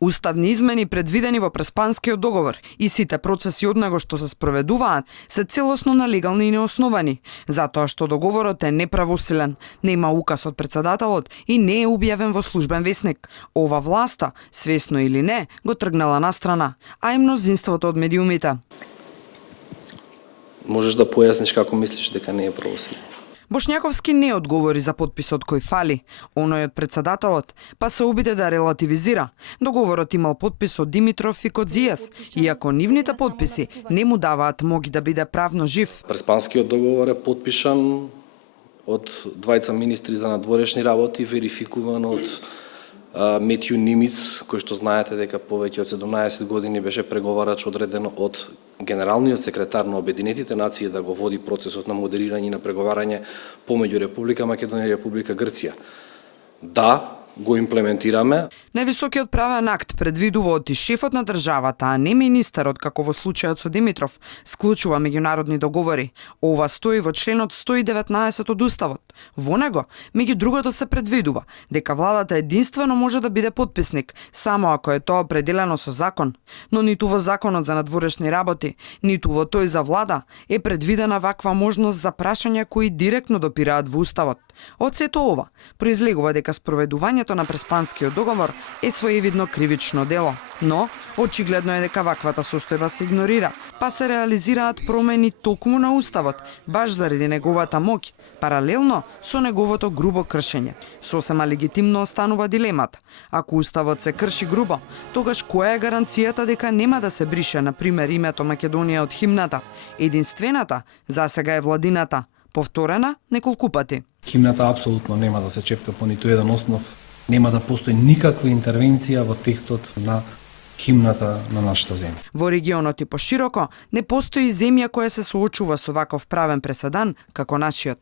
Уставни измени предвидени во Преспанскиот договор и сите процеси од него што се спроведуваат се целосно нелегални и неосновани, затоа што договорот е неправосилен, нема указ од председателот и не е објавен во службен весник. Ова власта, свесно или не, го тргнала на страна, а и мнозинството од медиумите. Можеш да појасниш како мислиш дека не е правосилен? Бошњаковски не одговори за подписот кој фали, оној од председателот, па се обиде да релативизира. Договорот имал подпис од Димитров и Кодзијас, иако нивните подписи не му даваат моги да биде правно жив. Преспанскиот договор е потпишан од двајца министри за надворешни работи, верификуван од Метју Нимиц, кој што знаете дека повеќе од 17 години беше преговарач одреден од генералниот секретар на Обединетите нации да го води процесот на модерирање и на преговарање помеѓу Република Македонија и Република Грција. Да, го имплементираме. Највисокиот правен акт предвидува од и шефот на државата, а не министерот, како во случајот со Димитров, склучува меѓународни договори. Ова стои во членот 119 од Уставот. Во него, меѓу другото се предвидува дека владата единствено може да биде подписник, само ако е тоа определено со закон. Но ниту во законот за надворешни работи, ниту во тој за влада е предвидена ваква можност за прашања кои директно допираат во Уставот. Од сето ова, произлегува дека спроведувањето на Преспанскиот договор е своевидно кривично дело. Но, очигледно е дека ваквата состојба се игнорира, па се реализираат промени токму на Уставот, баш заради неговата моќ, паралелно со неговото грубо кршење. Сосема легитимно останува дилемата. Ако Уставот се крши грубо, тогаш која е гаранцијата дека нема да се брише, на пример, името Македонија од химната? Единствената, засега е владината, повторена неколку пати. Химната апсолутно нема да се чепка по ниту еден основ, нема да постои никаква интервенција во текстот на химната на нашата земја. Во регионот и пошироко не постои земја која се соочува со ваков правен преседан како нашиот.